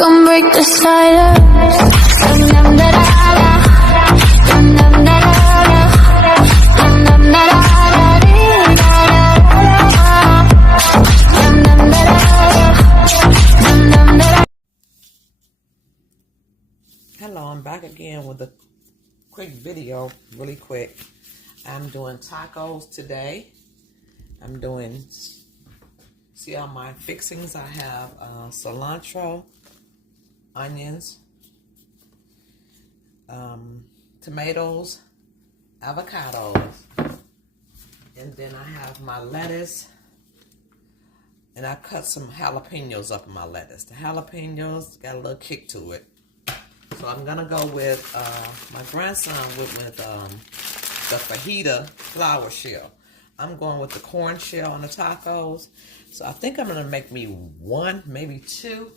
Don't break the silence. Dum dum da da da. Dum dum da da da. Dum dum da da da. Dum dum da da da. Dum dum da da. Hello, I'm back again with a quick video, really quick. I'm doing tacos today. I'm doing, see all my fixings. I have cilantro, onions, tomatoes, avocados, and then I have my lettuce, and I cut some jalapenos up in my lettuce. The jalapenos got a little kick to it. So I'm gonna go with, my grandson went with the fajita flour shell. I'm going with the corn shell on the tacos. So I think I'm gonna make me one, maybe two